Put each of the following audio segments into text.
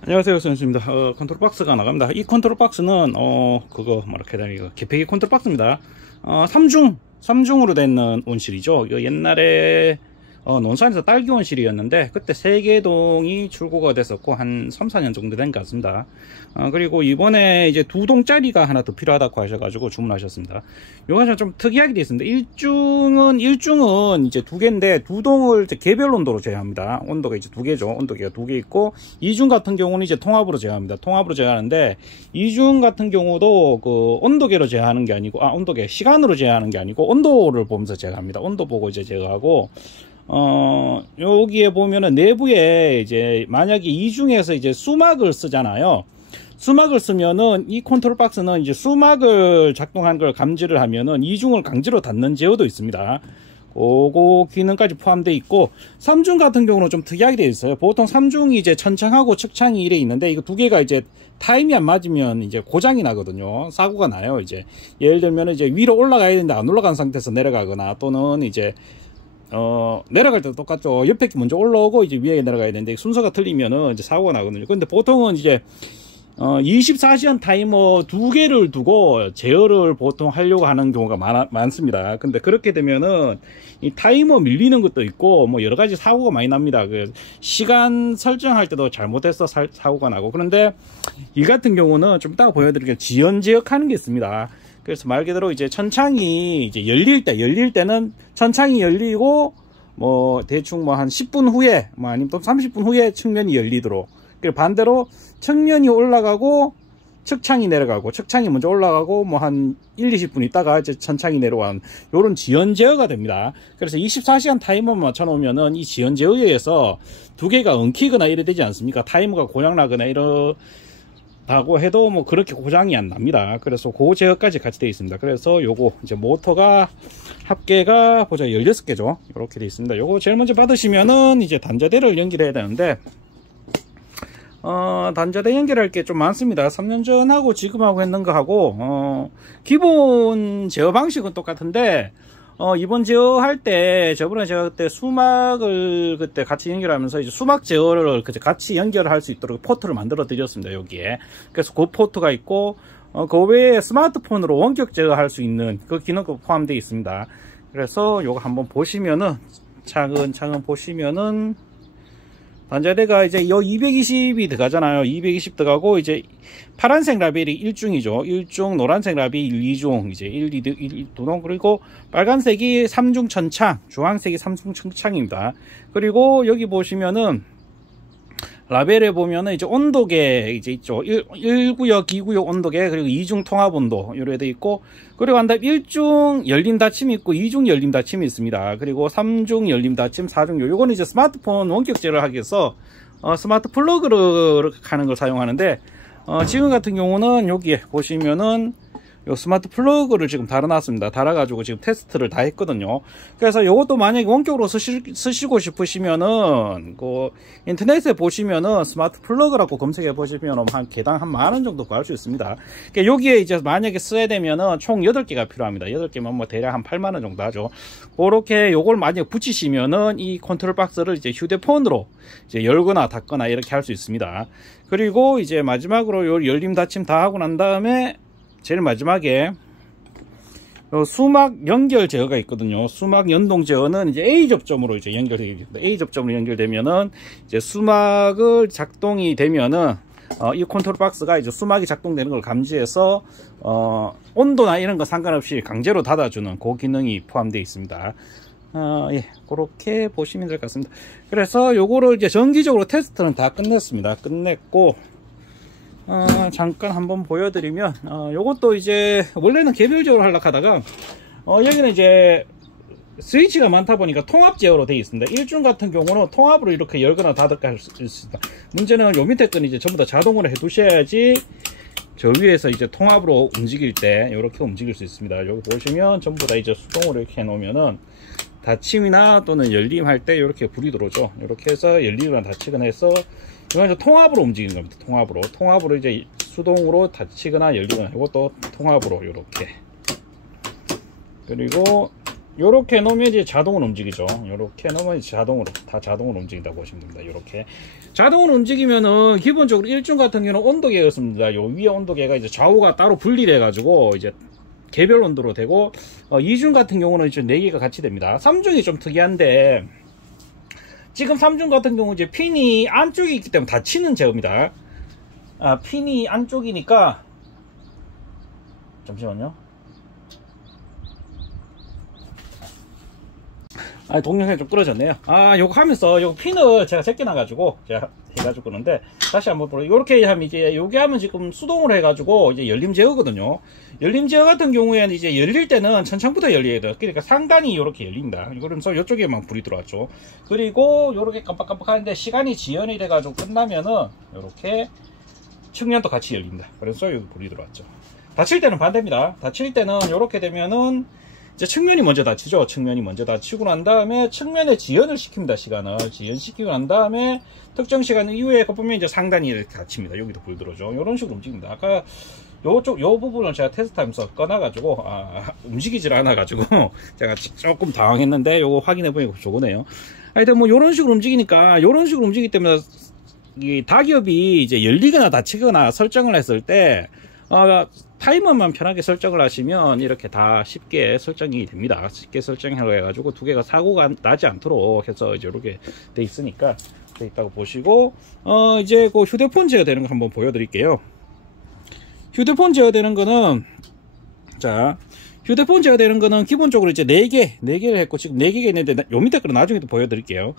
안녕하세요, 선수입니다. 컨트롤 박스가 나갑니다. 이 컨트롤 박스는 그거 뭐랄까 해야 되나, 개폐기 컨트롤 박스입니다. 3중으로 된 온실이죠. 옛날에 논산에서 딸기 온실이었는데 그때 세개동이 출고가 됐었고 한 3, 4년 정도 된 것 같습니다. 그리고 이번에 이제 2동짜리가 하나 더 필요하다고 하셔가지고 주문하셨습니다. 요거 좀 특이하게 되어 있습니다. 1중은 이제 2개인데 2동을 이제 개별 온도로 제어합니다. 온도가 이제 2개죠. 온도계가 2개 있고, 2중 같은 경우는 이제 통합으로 제어합니다. 통합으로 제어하는데 2중 같은 경우도 그 온도계로 제어하는 게 아니고, 온도계 시간으로 제어하는 게 아니고 온도를 보면서 제어합니다. 온도 보고 이제 제어하고, 여기에 보면은 내부에 이제 만약에 이 중에서 이제 수막을 쓰잖아요. 수막을 쓰면은 이 컨트롤 박스는 이제 수막을 작동한 걸 감지를 하면은 이중을 강제로 닫는 제어도 있습니다. 그거 기능까지 포함되어 있고, 3중 같은 경우는 좀 특이하게 되어 있어요. 보통 3중이 이제 천창하고 측창이 이래 있는데, 이거 두 개가 이제 타임이 안 맞으면 이제 고장이 나거든요. 사고가 나요. 이제 예를 들면 이제 위로 올라가야 되는데 안 올라간 상태에서 내려가거나, 또는 이제 내려갈 때도 똑같죠. 옆에 게 먼저 올라오고 이제 위에 내려가야 되는데 순서가 틀리면은 이제 사고가 나거든요. 근데 보통은 이제 24시간 타이머 2개를 두고 제어를 보통 하려고 하는 경우가 많습니다. 근데 그렇게 되면은 이 타이머 밀리는 것도 있고 뭐 여러 가지 사고가 많이 납니다. 그 시간 설정할 때도 잘못해서 사고가 나고. 그런데 이 같은 경우는 좀 이따가 보여드릴게요. 지연 제어하는 게 있습니다. 그래서 말 그대로 이제 천창이 이제 열릴 때는 천창이 열리고 뭐 대충 뭐 한 10분 후에 뭐 아니면 또 30분 후에 측면이 열리도록, 그리고 반대로 측면이 올라가고 측창이 내려가고, 측창이 먼저 올라가고 뭐 한 1, 20분 있다가 이제 천창이 내려가는 요런 지연 제어가 됩니다. 그래서 24시간 타이머만 맞춰 놓으면은 이 지연 제어에 의해서 두 개가 엉키거나 이래 되지 않습니까? 타이머가 고장 나거나 다고 해도 뭐 그렇게 고장이 안 납니다. 그래서 그 제어까지 같이 되어 있습니다. 그래서 요거 이제 모터가 합계가 보자 16개죠. 이렇게 되어 있습니다. 요거 제일 먼저 받으시면은 이제 단자대를 연결해야 되는데, 단자대 연결할 게 좀 많습니다. 3년 전하고 지금하고 했는 거 하고, 기본 제어 방식은 똑같은데, 이번 제어할 때, 저번에 제가 그때 수막을 그때 같이 연결하면서 이제 수막 제어를 같이 연결할 수 있도록 포트를 만들어 드렸습니다, 여기에. 그래서 그 포트가 있고, 그 외에 스마트폰으로 원격 제어할 수 있는 그 기능도 포함되어 있습니다. 그래서 요거 한번 보시면은, 차근차근 보시면은, 단자대가 이제 요 220이 들어가잖아요. 220 들어가고, 이제 파란색 라벨이 1중이죠. 1중, 노란색 라벨이 2중, 이제 1, 2, 2동, 그리고 빨간색이 3중 천창, 주황색이 3중 천창입니다. 그리고 여기 보시면은 라벨에 보면은 이제 온도계 이제 있죠. 1구역, 2구역 온도계, 그리고 2중 통합 온도 요래 돼 있고, 그리고 한 다음 1중 열림 닫힘이 있고 2중 열림 닫힘이 있습니다. 그리고 3중 열림 닫힘, 4중 요거는 이제 스마트폰 원격 제어를 하기 위해서 스마트 플러그를 하는 걸 사용하는데, 지금 같은 경우는 여기에 보시면은 요 스마트 플러그를 지금 달아놨습니다. 달아가지고 지금 테스트를 다 했거든요. 그래서 이것도 만약에 원격으로 쓰시고 싶으시면은, 그, 인터넷에 보시면은 스마트 플러그라고 검색해 보시면 한 개당 한 10,000원 정도 구할 수 있습니다. 그러니까 여기에 이제 만약에 써야 되면은 총 8개가 필요합니다. 8개면 뭐 대략 한 80,000원 정도 하죠. 그렇게 요걸 만약에 붙이시면은 이 컨트롤 박스를 이제 휴대폰으로 이제 열거나 닫거나 이렇게 할 수 있습니다. 그리고 이제 마지막으로 요 열림 닫힘 다 하고 난 다음에 제일 마지막에 수막 연결 제어가 있거든요. 수막 연동 제어는 이제 A 접점으로 이제 연결됩니다. A 접점으로 연결되면은 이제 수막을 작동이 되면은 이 컨트롤 박스가 이제 수막이 작동되는 걸 감지해서 온도나 이런 거 상관없이 강제로 닫아주는 그 기능이 포함되어 있습니다. 예, 그렇게 보시면 될 것 같습니다. 그래서 요거를 이제 정기적으로 테스트는 다 끝냈습니다. 끝냈고, 잠깐 한번 보여드리면, 요것도 이제, 원래는 개별적으로 하려고 하다가, 여기는 이제, 스위치가 많다 보니까 통합 제어로 되어 있습니다. 1중 같은 경우는 통합으로 이렇게 열거나 닫을까 할 수 있습니다. 문제는 요 밑에 건 이제 전부 다 자동으로 해 두셔야지, 저 위에서 이제 통합으로 움직일 때, 이렇게 움직일 수 있습니다. 여기 보시면 전부 다 이제 수동으로 이렇게 해 놓으면은, 닫힘이나 또는 열림할 때 이렇게 불이 들어오죠. 이렇게 해서 열리거나 닫히거나 해서, 이건 이제 통합으로 움직이는 겁니다. 통합으로 이제 수동으로 닫히거나 열리거나, 이것도 통합으로 이렇게. 그리고 요렇게 놓으면 이제 자동으로 움직이죠. 요렇게 놓으면 이제 자동으로 움직인다고 보시면 됩니다. 요렇게 자동으로 움직이면은 기본적으로 1중 같은 경우는 온도계가 있습니다. 요 위에 온도계가 이제 좌우가 따로 분리돼 가지고 이제 개별 온도로 되고, 2중 같은 경우는 이제 4개가 같이 됩니다. 3중이 좀 특이한데, 지금 3중 같은 경우 이제 핀이 안쪽에 있기 때문에 닫히는 제어입니다. 핀이 안쪽이니까, 잠시만요. 동영상이 좀 끊어졌네요. 요거 하면서 요거 핀을 제가 제껴놔가지고 제가 해가지고 그러는데, 다시 한번 보러 요렇게 하면 이제 요게 하면 지금 수동으로 해가지고 이제 열림 제어거든요. 열림 제어 같은 경우에는 이제 열릴 때는 천창부터 열려야 돼요. 그러니까 상단이 요렇게 열린다. 그러면서 요쪽에만 불이 들어왔죠. 그리고 요렇게 깜빡깜빡 하는데 시간이 지연이 돼가지고 끝나면은 요렇게 측면도 같이 열린다. 그래서 여기 불이 들어왔죠. 닫힐 때는 반대입니다. 닫힐 때는 요렇게 되면은 이제 측면이 먼저 닫히죠. 측면이 먼저 닫히고 난 다음에 측면에 지연을 시킵니다. 시간을 지연시키고 난 다음에 특정 시간 이후에 보면 이제 상단이 이렇게 닫힙니다. 여기도 불 들어오죠. 이런 식으로 움직입니다. 아까 요 부분을 제가 테스트하면서 꺼놔가지고 움직이질 않아가지고 제가 조금 당황했는데 요거 확인해 보니까 좋으네요. 하여튼 뭐 요런 식으로 움직이니까, 요런 식으로 움직이기 때문에 이 닭엽이 이제 열리거나 닫히거나 설정을 했을 때 타이머만 편하게 설정을 하시면 이렇게 다 쉽게 설정이 됩니다. 쉽게 설정하고 해가지고 두 개가 사고가 나지 않도록 해서 이제 이렇게 돼 있으니까 돼 있다고 보시고, 이제 그 휴대폰 제어되는 거 한번 보여드릴게요. 휴대폰 제어되는 거는, 휴대폰 제어되는 거는 기본적으로 이제 4개를 했고, 지금 4개가 있는데 요 밑에 거는 나중에 또 보여드릴게요.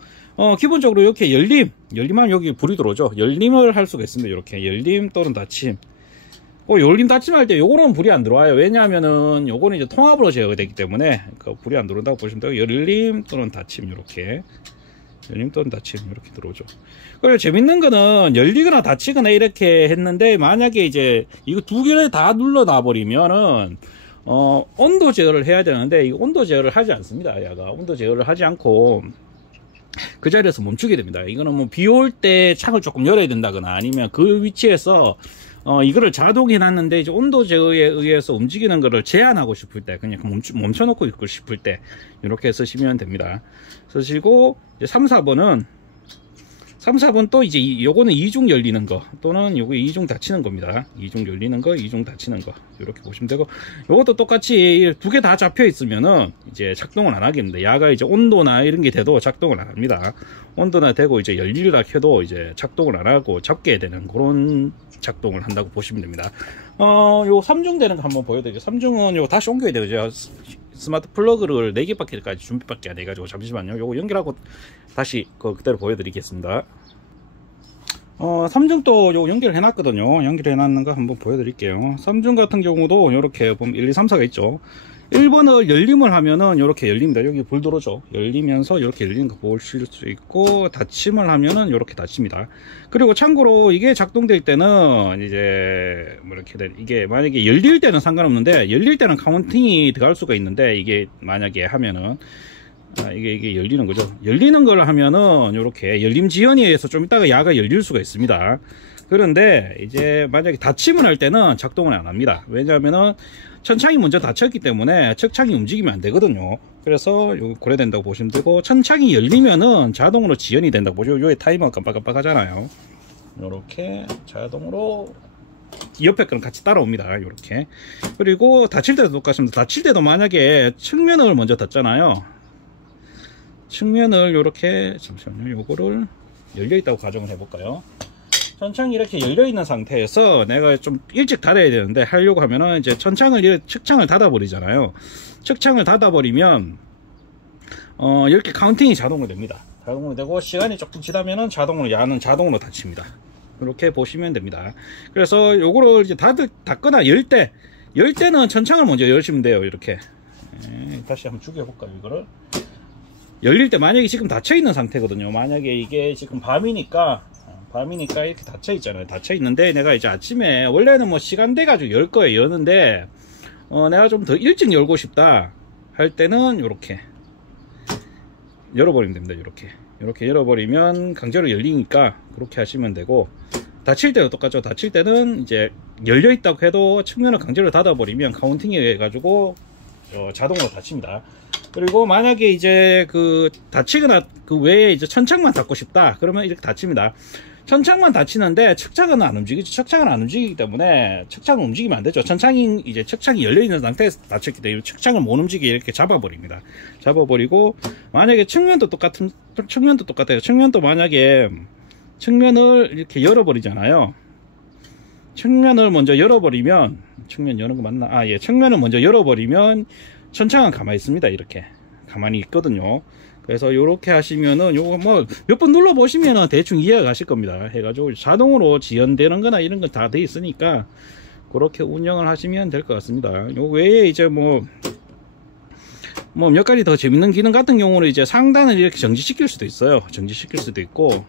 기본적으로 이렇게 열림하면 여기 불이 들어오죠. 열림을 할 수가 있습니다. 이렇게 열림 또는 닫힘. 열림 닫힘할 때 요거는 불이 안 들어와요. 왜냐하면은 요거는 이제 통합으로 제어가 되기 때문에 불이 안 들어온다고 보시면 되고, 열림 또는 닫힘 이렇게 열림 또는 닫힘 이렇게 들어오죠. 그리고 재밌는 거는 열리거나 닫히거나 이렇게 했는데, 만약에 이제 이거 두 개를 다 눌러 놔 버리면은 온도 제어를 해야 되는데, 이 온도 제어를 하지 않습니다. 얘가 온도 제어를 하지 않고 그 자리에서 멈추게 됩니다. 이거는 뭐 비 올 때 창을 조금 열어야 된다거나, 아니면 그 위치에서 이거를 자동해놨는데 이제 온도 제어에 의해서 움직이는 거를 제한하고 싶을 때, 그냥 멈춰놓고 있고 싶을 때 이렇게 쓰시면 됩니다. 쓰시고 이제 3, 4번은 또 이제 요거는 2중 열리는 거, 또는 요거 2중 닫히는 겁니다. 2중 열리는 거, 2중 닫히는 거 이렇게 보시면 되고, 요것도 똑같이 두 개 다 잡혀 있으면은 이제 작동을 안 하게 됩니다. 야가 이제 온도나 이런 게 돼도 작동을 안 합니다. 온도나 되고 이제 열리라 해도 이제 작동을 안 하고 잡게 되는 그런 작동을 한다고 보시면 됩니다. 요 3중 되는 거 한번 보여드릴게요. 3중은 요거 다시 옮겨야 돼요. 제가 스마트 플러그를 4개밖에까지 준비밖에 안 해가지고, 잠시만요. 요거 연결하고 다시 그대로 보여드리겠습니다. 3중 또 요 연결을 해놨거든요. 연결해 놨는 거 한번 보여드릴게요. 3중 같은 경우도 요렇게 보면 1, 2, 3, 4가 있죠. 1번을 열림을 하면은 요렇게 열립니다. 여기 불 들어오죠. 열리면서 요렇게 열리는 거 보실 수 있고, 닫힘을 하면은 요렇게 닫힙니다. 그리고 참고로 이게 작동될 때는 이제 뭐 이렇게 이게 만약에 열릴 때는 상관없는데, 열릴 때는 카운팅이 들어갈 수가 있는데, 이게 만약에 하면은 이게 열리는 거죠. 열리는 걸 하면은 요렇게 열림 지연에 의해서 좀 이따가 야가 열릴 수가 있습니다. 그런데 이제 만약에 닫힘을 할 때는 작동을 안 합니다. 왜냐하면은 천창이 먼저 닫혔기 때문에 측창이 움직이면 안 되거든요. 그래서 요거 고려된다고 보시면 되고, 천창이 열리면은 자동으로 지연이 된다고 보죠. 요에 타이머가 깜빡깜빡 하잖아요. 요렇게 자동으로 옆에 거는 같이 따라옵니다. 요렇게. 그리고 닫힐 때도 똑같습니다. 닫힐 때도 만약에 측면을 먼저 닫잖아요. 측면을 요렇게, 잠시만요, 요거를 열려 있다고 가정을 해볼까요? 천창이 이렇게 열려 있는 상태에서 내가 좀 일찍 닫아야 되는데, 하려고 하면은 이제 측창을 닫아 버리잖아요. 측창을 닫아 버리면 이렇게 카운팅이 자동으로 됩니다. 자동으로 되고, 시간이 조금 지나면은 야는 자동으로 닫힙니다. 이렇게 보시면 됩니다. 그래서 요거를 이제 닫거나 열 때는 천창을 먼저 열시면 돼요. 이렇게. 다시 한번 죽여볼까요, 이거를? 열릴 때 만약에 지금 닫혀 있는 상태거든요. 만약에 이게 지금 밤이니까 이렇게 닫혀 있잖아요. 닫혀 있는데, 내가 이제 아침에 원래는 뭐 시간 돼 가지고 열 거예요. 여는데 내가 좀 더 일찍 열고 싶다 할 때는 요렇게 열어버리면 됩니다. 이렇게 열어버리면 강제로 열리니까 그렇게 하시면 되고, 닫힐 때도 똑같죠. 닫힐 때는 이제 열려 있다고 해도 측면을 강제로 닫아버리면 카운팅이 해가지고 자동으로 닫힙니다. 그리고 만약에 이제 그 닫히거나 그 외에 이제 천창만 닫고 싶다 그러면 이렇게 닫힙니다. 천창만 닫히는데 척창은 안 움직이죠. 척창은 안 움직이기 때문에 척창을 움직이면 안 되죠. 천창이 이제 척창이 열려 있는 상태에서 닫혔기 때문에 척창을 못 움직이게 이렇게 잡아버립니다. 잡아버리고 만약에 측면도 똑같아요. 측면도 만약에 측면을 이렇게 열어버리잖아요. 측면을 먼저 열어버리면 측면 여는 거 맞나? 아, 예, 측면을 먼저 열어버리면 천창은 가만히 있습니다. 이렇게 가만히 있거든요. 그래서 요렇게 하시면은 요거 뭐 몇 번 눌러 보시면은 대충 이해가 가실 겁니다. 해가지고 자동으로 지연되는 거나 이런 건 다 돼 있으니까 그렇게 운영을 하시면 될 것 같습니다. 요 외에 이제 뭐 몇 가지 더 재밌는 기능 같은 경우는 이제 상단을 이렇게 정지시킬 수도 있어요. 정지시킬 수도 있고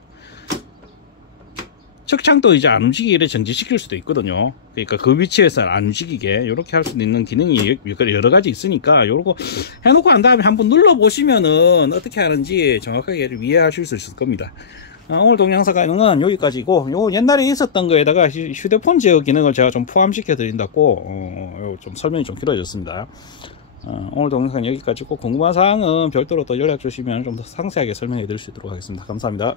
척창도 이제 안 움직이게 정지시킬 수도 있거든요. 그러니까 그 위치에서 안 움직이게 이렇게 할 수도 있는 기능이 여러 가지 있으니까 요거 해놓고 한 다음에 한번 눌러 보시면은 어떻게 하는지 정확하게 이해하실 수 있을 겁니다. 오늘 동영상은 여기까지고, 요 옛날에 있었던 거에다가 휴대폰 제어 기능을 제가 좀 포함시켜 드린다고 좀 설명이 좀 길어졌습니다. 오늘 동영상 여기까지고, 궁금한 사항은 별도로 또 연락 주시면 좀 더 상세하게 설명해 드릴 수 있도록 하겠습니다. 감사합니다.